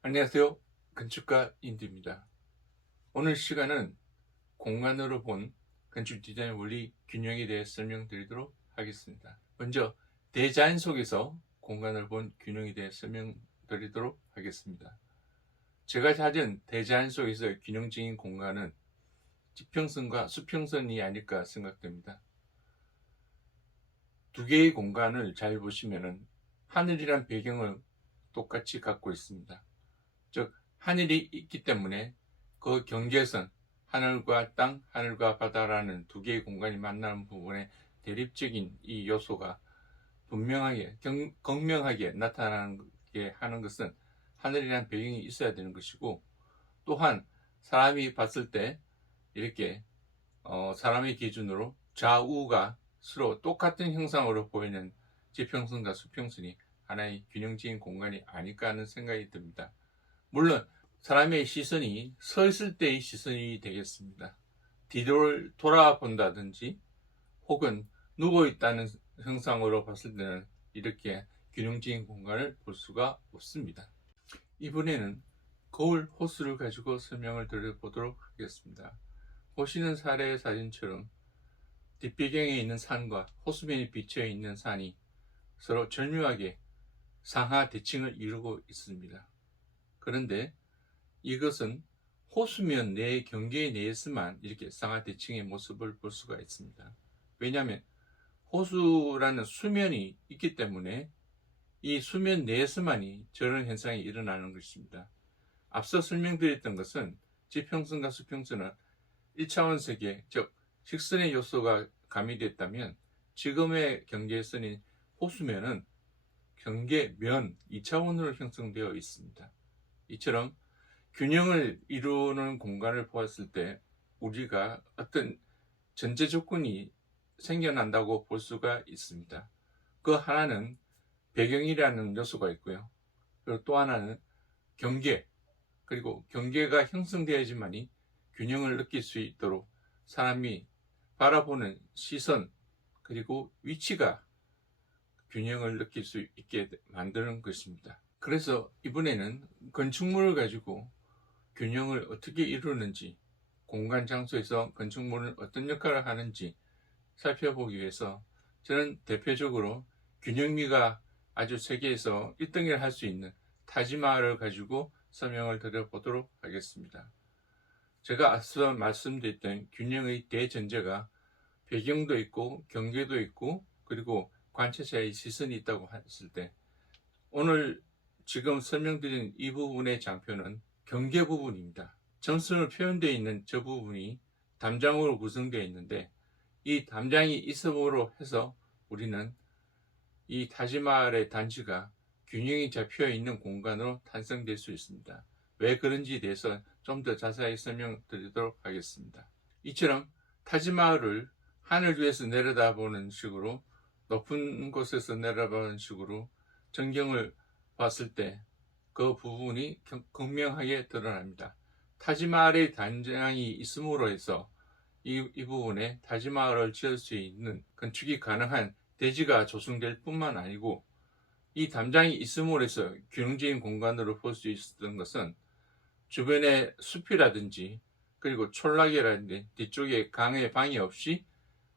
안녕하세요. 건축가 인디입니다. 오늘 시간은 공간으로 본 건축 디자인 원리 균형에 대해 설명드리도록 하겠습니다. 먼저 대자연 속에서 공간을 본 균형에 대해 설명드리도록 하겠습니다. 제가 찾은 대자연 속에서 균형적인 공간은 지평선과 수평선이 아닐까 생각됩니다. 두 개의 공간을 잘 보시면 하늘이란 배경을 똑같이 갖고 있습니다. 즉 하늘이 있기 때문에 그 경계선, 하늘과 땅, 하늘과 바다라는 두 개의 공간이 만나는 부분에 대립적인 이 요소가 분명하게 극명하게 나타나게 하는 것은 하늘이란 배경이 있어야 되는 것이고, 또한 사람이 봤을 때 이렇게 사람의 기준으로 좌우가 서로 똑같은 형상으로 보이는 지평선과 수평선이 하나의 균형적인 공간이 아닐까 하는 생각이 듭니다. 물론 사람의 시선이 서 있을 때의 시선이 되겠습니다. 뒤를 돌아본다든지 혹은 누워있다는 형상으로 봤을 때는 이렇게 균형적인 공간을 볼 수가 없습니다. 이번에는 거울 호수를 가지고 설명을 드려보도록 하겠습니다. 보시는 사례 사진처럼 뒷배경에 있는 산과 호수면이 비쳐 있는 산이 서로 절묘하게 상하 대칭을 이루고 있습니다. 그런데 이것은 호수면 내 경계 내에서만 이렇게 상하 대칭의 모습을 볼 수가 있습니다. 왜냐하면 호수라는 수면이 있기 때문에 이 수면 내에서만이 저런 현상이 일어나는 것입니다. 앞서 설명드렸던 것은 지평선과 수평선은 1차원 세계, 즉 직선의 요소가 가미됐다면, 지금의 경계선인 호수면은 경계면 2차원으로 형성되어 있습니다. 이처럼 균형을 이루는 공간을 보았을 때 우리가 어떤 전제 조건이 생겨난다고 볼 수가 있습니다. 그 하나는 배경이라는 요소가 있고요. 그리고 또 하나는 경계, 그리고 경계가 형성되어야지만이 균형을 느낄 수 있도록 사람이 바라보는 시선, 그리고 위치가 균형을 느낄 수 있게 만드는 것입니다. 그래서 이번에는 건축물을 가지고 균형을 어떻게 이루는지, 공간 장소에서 건축물은 어떤 역할을 하는지 살펴보기 위해서 저는 대표적으로 균형미가 아주 세계에서 1등을 할 수 있는 타지마할을 가지고 설명을 드려보도록 하겠습니다. 제가 앞서 말씀드렸던 균형의 대전제가 배경도 있고 경계도 있고 그리고 관찰자의 시선이 있다고 했을 때, 오늘 지금 설명드린 이 부분의 장표는 경계 부분입니다. 점선으로 표현되어 있는 저 부분이 담장으로 구성되어 있는데, 이 담장이 있음으로 해서 우리는 이 타지마할의 단지가 균형이 잡혀 있는 공간으로 탄생될 수 있습니다. 왜 그런지에 대해서 좀 더 자세히 설명드리도록 하겠습니다. 이처럼 타지마할을 하늘 위에서 내려다보는 식으로, 높은 곳에서 내려다보는 식으로 전경을 봤을 때 그 부분이 극명하게 드러납니다. 타지마할의 단장이 있음으로 해서 이 부분에 타지마할을 지을 수 있는 건축이 가능한 대지가 조성될 뿐만 아니고, 이 담장이 있음으로 해서 균형적인 공간으로 볼 수 있었던 것은 주변에 숲이라든지 그리고 촌락이라든지 뒤쪽에 강의 방해 없이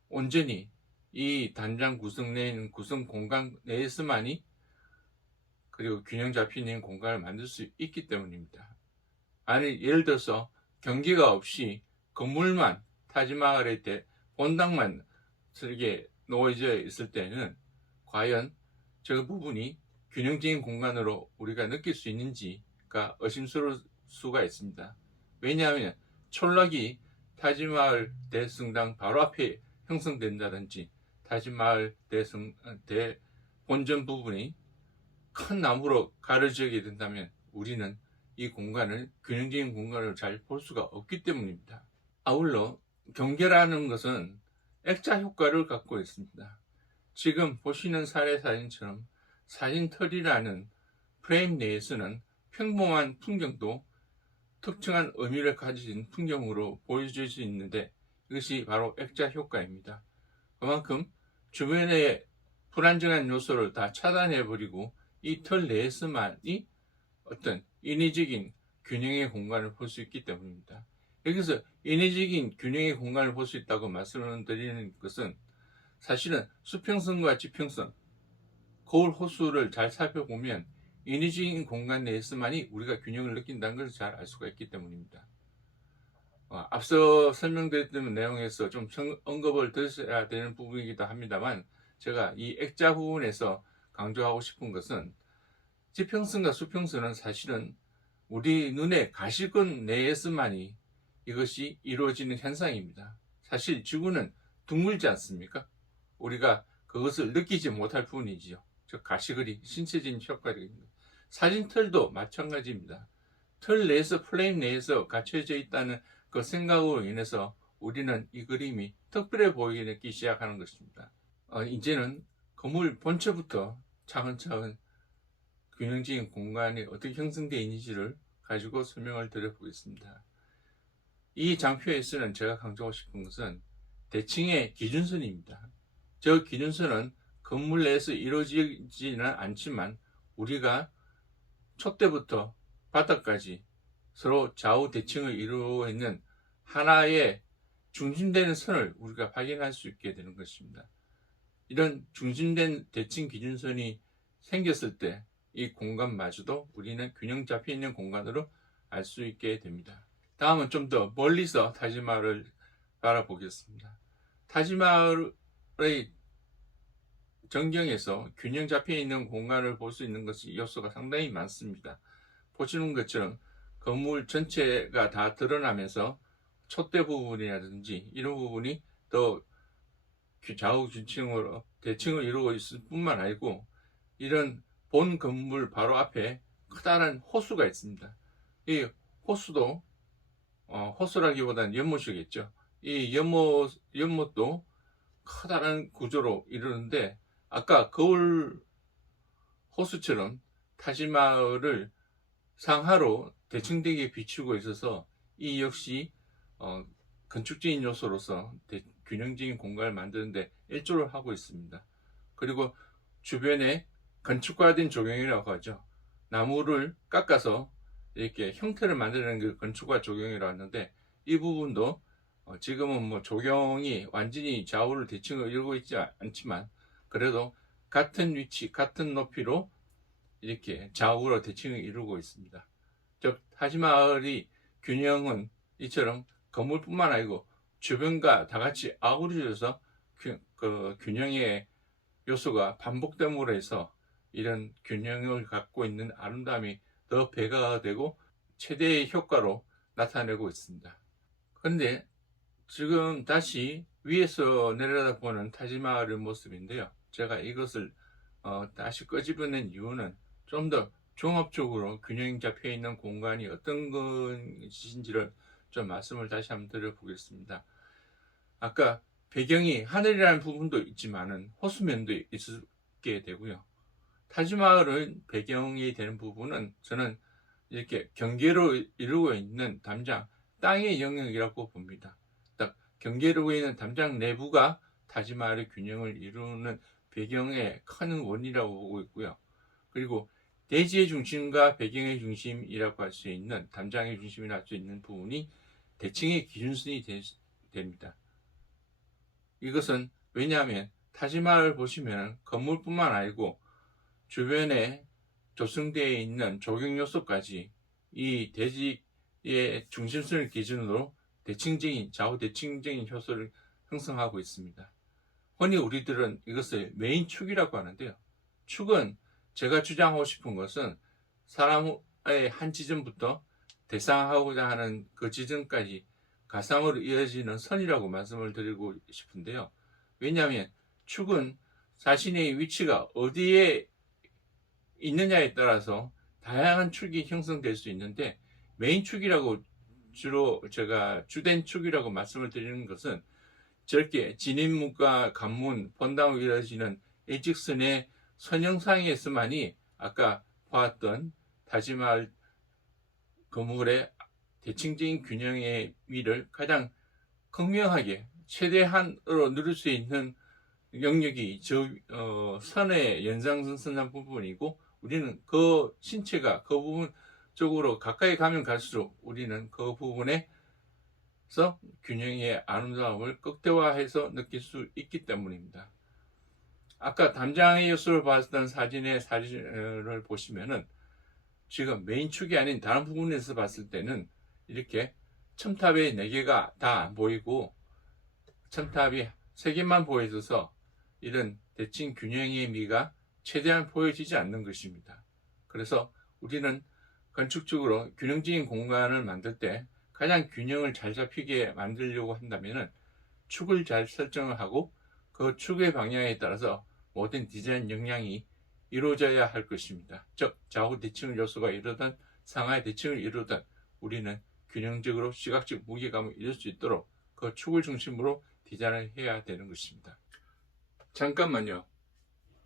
온전히 이 단장 구성 내에 있는 구성 공간 내에서만이 그리고 균형 잡히는 공간을 만들 수 있기 때문입니다. 아니, 예를 들어서 경계가 없이 건물만, 타지마할의 본당만 이렇게 놓여져 있을 때는 과연 저 부분이 균형적인 공간으로 우리가 느낄 수 있는지가 의심스러울 수가 있습니다. 왜냐하면 촌락이 타지마할 대성당 바로 앞에 형성된다든지, 타지마할 대 본전 부분이 큰 나무로 가려지게 된다면 우리는 이 공간을, 균형적인 공간을 잘 볼 수가 없기 때문입니다. 아울러 경계라는 것은 액자 효과를 갖고 있습니다. 지금 보시는 사례 사진처럼 사진털이라는 프레임 내에서는 평범한 풍경도 특정한 의미를 가진 풍경으로 보여질 수 있는데, 이것이 바로 액자 효과입니다. 그만큼 주변의 불안정한 요소를 다 차단해버리고 이 털 내에서만이 어떤 인위적인 균형의 공간을 볼 수 있기 때문입니다. 여기서 인위적인 균형의 공간을 볼 수 있다고 말씀을 드리는 것은 사실은 수평선과 지평선, 거울 호수를 잘 살펴보면 인위적인 공간 내에서만이 우리가 균형을 느낀다는 것을 잘 알 수가 있기 때문입니다. 앞서 설명드렸던 내용에서 좀 언급을 드려야 되는 부분이기도 합니다만, 제가 이 액자 부분에서 강조하고 싶은 것은 지평선과 수평선은 사실은 우리 눈의 가시권 내에서만이 이것이 이루어지는 현상입니다. 사실 지구는 둥글지 않습니까? 우리가 그것을 느끼지 못할 뿐이지요. 즉 가시거리, 신체적인 효과입니다. 사진틀도 마찬가지입니다. 틀 내에서, 플레임 내에서 갇혀져 있다는 그 생각으로 인해서 우리는 이 그림이 특별해 보이기 시작하는 것입니다. 이제는 건물 본체부터 차근차근 균형적인 공간이 어떻게 형성되어 있는지를 가지고 설명을 드려보겠습니다. 이 장표에서는 제가 강조하고 싶은 것은 대칭의 기준선입니다. 저 기준선은 건물 내에서 이루어지지는 않지만 우리가 촛대부터 바닥까지 서로 좌우 대칭을 이루어 있는 하나의 중심되는 선을 우리가 발견할 수 있게 되는 것입니다. 이런 중심된 대칭 기준선이 생겼을 때 이 공간마저도 우리는 균형 잡혀 있는 공간으로 알 수 있게 됩니다. 다음은 좀 더 멀리서 타지마할을 바라보겠습니다. 타지마할의 전경에서 균형 잡혀 있는 공간을 볼 수 있는 것이 요소가 상당히 많습니다. 보시는 것처럼 건물 전체가 다 드러나면서 촛대 부분이라든지 이런 부분이 더 좌우 균층으로 대칭을 이루고 있을 뿐만 아니고, 이런 본 건물 바로 앞에 커다란 호수가 있습니다. 이 호수도 호수라기보다는 연못이겠죠. 이 연못도 커다란 구조로 이루는데, 아까 거울 호수처럼 타지마할을 상하로 대칭되게 비추고 있어서 이 역시 건축적인 요소로서 균형적인 공간을 만드는데 일조를 하고 있습니다. 그리고 주변에 건축화된 조경이라고 하죠. 나무를 깎아서 이렇게 형태를 만드는 게 건축화 조경이라고 하는데, 이 부분도 지금은 뭐 조경이 완전히 좌우를 대칭을 이루고 있지 않지만 그래도 같은 위치, 같은 높이로 이렇게 좌우로 대칭을 이루고 있습니다. 즉 타지마할의 균형은 이처럼 건물뿐만 아니고 주변과 다 같이 아우러져서 그 균형의 요소가 반복됨으로 해서 이런 균형을 갖고 있는 아름다움이 더 배가가 되고 최대의 효과로 나타내고 있습니다. 그런데 지금 다시 위에서 내려다보는 타지마할의 모습인데요. 제가 이것을 다시 끄집어낸 이유는 좀 더 종합적으로 균형이 잡혀 있는 공간이 어떤 것인지를 좀 말씀을 다시 한번 드려보겠습니다. 아까 배경이 하늘이라는 부분도 있지만은 호수면도 있게 되고요. 타지마할은 배경이 되는 부분은 저는 이렇게 경계로 이루고 있는 담장, 땅의 영역이라고 봅니다. 딱 경계로 있는 담장 내부가 타지마할의 균형을 이루는 배경의 큰 원이라고 보고 있고요. 그리고 대지의 중심과 배경의 중심이라고 할 수 있는, 담장의 중심이라고 할 수 있는 부분이 대칭의 기준선이 됩니다. 이것은 왜냐하면 타지마할을 보시면 건물뿐만 아니고 주변에 조성되어 있는 조경 요소까지 이 대지의 중심선을 기준으로 대칭적인, 좌우 대칭적인 효소를 형성하고 있습니다. 흔히 우리들은 이것을 메인축이라고 하는데요. 축은 제가 주장하고 싶은 것은 사람의 한 지점부터 대상하고자 하는 그 지점까지 가상으로 이어지는 선이라고 말씀을 드리고 싶은데요. 왜냐하면 축은 자신의 위치가 어디에 있느냐에 따라서 다양한 축이 형성될 수 있는데, 메인축이라고 주로 제가 주된 축이라고 말씀을 드리는 것은 저렇게 진입문과 관문, 본당으로 이루어지는 일직선의 선형상에서만이 아까 보았던 타지마할 건물의 대칭적인 균형의 위를 가장 극명하게 최대한으로 누릴 수 있는 영역이 선의 연장선상 부분이고, 우리는 그 신체가 그 부분 쪽으로 가까이 가면 갈수록 우리는 그 부분에서 균형의 아름다움을 극대화해서 느낄 수 있기 때문입니다. 아까 담장의 요소를 봤던 사진을 보시면은 지금 메인 축이 아닌 다른 부분에서 봤을 때는 이렇게 첨탑의 4개가 다 안 보이고 첨탑이 3개만 보여져서 이런 대칭 균형의 미가 최대한 보여지지 않는 것입니다. 그래서 우리는 건축적으로 균형적인 공간을 만들 때 가장 균형을 잘 잡히게 만들려고 한다면 축을 잘 설정을 하고 그 축의 방향에 따라서 모든 디자인 역량이 이루어져야 할 것입니다. 즉 좌우 대칭 요소가 이루든 상하의 대칭을 이루든 우리는 균형적으로 시각적 무게감을 이룰 수 있도록 그 축을 중심으로 디자인을 해야 되는 것입니다. 잠깐만요.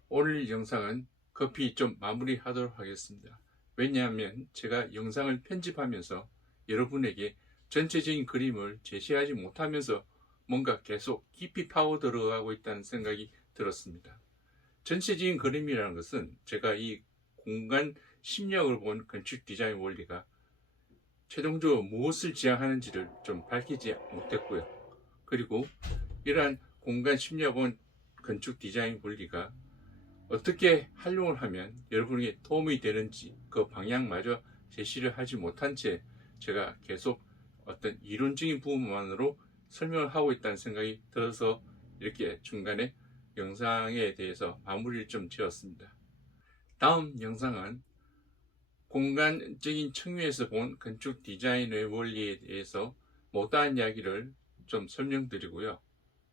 오늘 영상은 급히 좀 마무리하도록 하겠습니다. 왜냐하면 제가 영상을 편집하면서 여러분에게 전체적인 그림을 제시하지 못하면서 뭔가 계속 깊이 파고 들어가고 있다는 생각이 들었습니다. 전체적인 그림이라는 것은 제가 이 공간 심리학을 본 건축 디자인 원리가 최종적으로 무엇을 지향하는지를 좀 밝히지 못했고요. 그리고 이러한 공간 심리학을 본 건축 디자인 원리가 어떻게 활용을 하면 여러분에게 도움이 되는지 그 방향마저 제시를 하지 못한 채 제가 계속 어떤 이론적인 부분만으로 설명을 하고 있다는 생각이 들어서 이렇게 중간에 영상에 대해서 마무리를 좀 지었습니다. 다음 영상은 공간적인 측면에서 본 건축 디자인의 원리에 대해서 못다한 이야기를 좀 설명드리고요.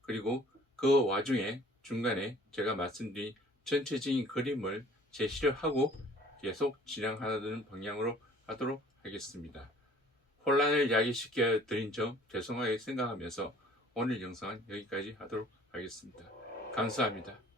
그리고 그 와중에 중간에 제가 말씀드린 전체적인 그림을 제시를 하고 계속 진행하는 방향으로 하도록 하겠습니다. 혼란을 야기시켜 드린 점 죄송하게 생각하면서 오늘 영상은 여기까지 하도록 하겠습니다. 감사합니다.